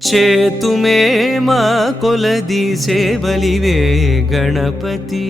చేతుమే మా కొలది సేవలివే గణపతి.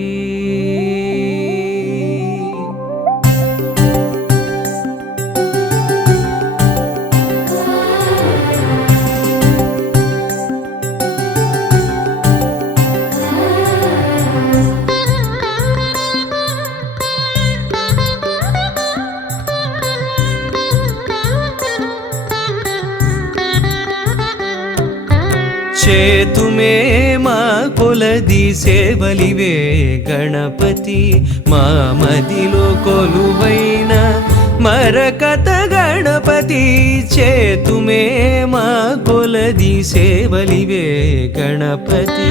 చేతుమే మా కొలది సేవలివే గణపతి. మా మదిలో కొలువైన మరకత గణపతి. చేతుమే మా కొలది సేవలివే గణపతి.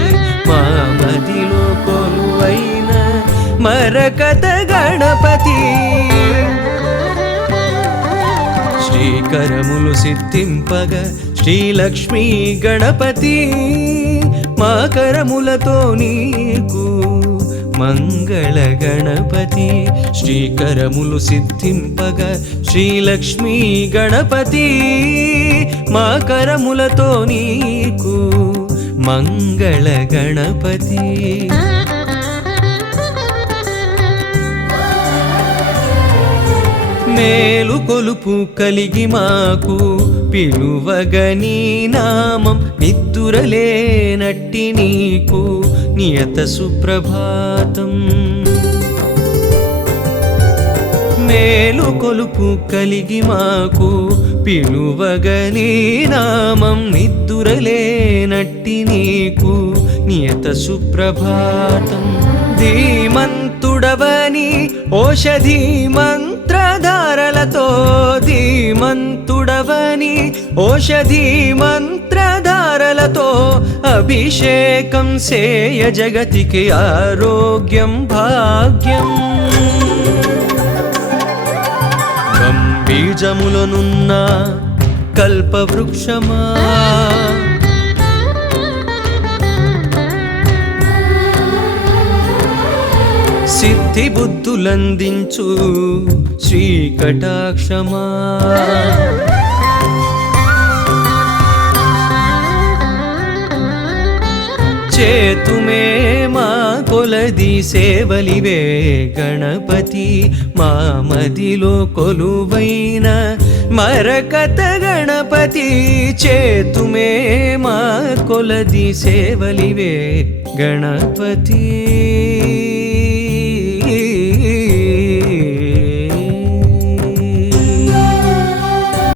మా మదిలో కొలువైన మరకత గణపతి. శ్రీకరములు సిద్ధింపగ శ్రీలక్ష్మీ గణపతి. మా కరములతో నీకు మంగళ గణపతి. శ్రీకరములు సిద్ధింపగ శ్రీలక్ష్మీ గణపతి. మా కరములతో నీకు మంగళ గణపతి. మేలు కొలుపు కలిగి మాకు పిలువగని నామం. నిద్దురలేనట్టి నీకు నియత సుప్రభాతం. మేలు కొలుపు కలిగి మాకు పిలువగని నామం. నిద్దురలేనట్టి నీకు నియత సుప్రభాతం. ధీమంతుడవని ఓషధీ మంత్రధారలతో. ధీమంతుడవని ఓషధీ మంత్రధారలతో. అభిషేకం సేయ జగతికి ఆరోగ్యం భాగ్యం. బీజములనున్న కల్పవృక్షమా. సిద్ధి బుద్ధులందించు శ్రీకటాక్షమా. చేతుమే మా కొలది సేవలివే గణపతి. మా మదిలో కొలువైన మరకత గణపతి. చేతుమే మా కొలది సేవలివే గణపతి.